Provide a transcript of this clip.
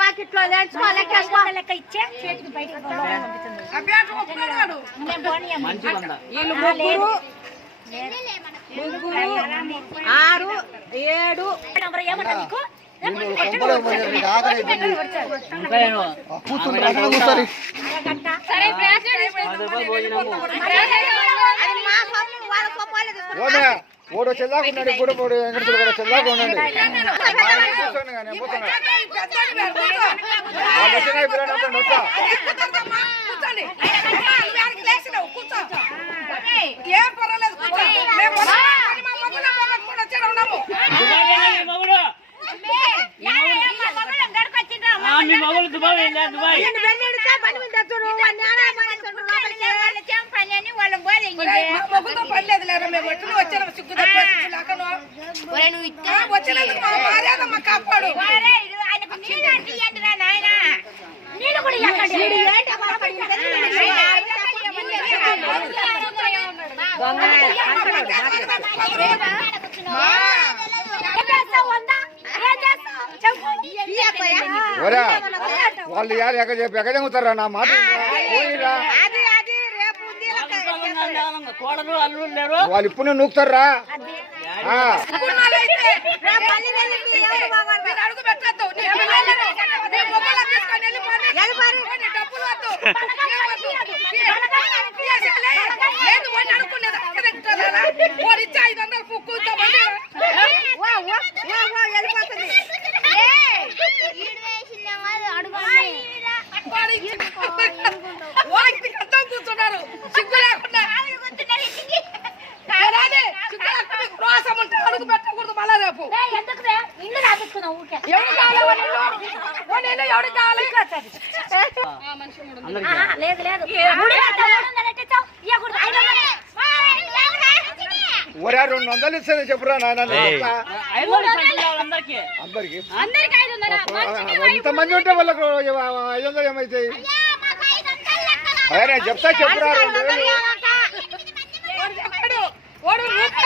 వాకిట్లో లెక్క ఇచ్చే చేతికి బయటకు ముగ్గురు 6 7 ఏమన్నా నీకు ఓడో చెల్లాకున్నాడు ఇప్పుడు వెంకటేశ్వర కూడా చెల్లాకు ఉండండి ఏం పర్వాలేదు మీ మగలు దుబాయ్ దుబాయ్ పర్లేదు లేరా మేము ఎట్లు వచ్చాను సిగ్గు వచ్చినందుకు మా మర్యాదమ్మ కాపాడు నీళ్ళు కూడా వాళ్ళు ఎక్కడ చెంగుతారా నా మాట వాళ్ళు ఇప్పుడు నూకుతారా అడుగు పెట్టద్దు లేదు వాడిని అనుకునేది వాడు ఇచ్చి 500 పుక్కుతో వాడికి అర్థం కూర్చున్నారు సిగ్గు లేకుండా రోసం ఉంటే అడుగు పెట్టకూడదు మళ్ళా రేపు ఎవరు కావాలి లేదు లేదు ఒరే 200 ఇస్తే చెప్పురా నాయన అందరికి ఇంతమంది ఉంటే వాళ్ళకు 500 ఏమైతాయి చెప్తా చెప్పురా 2000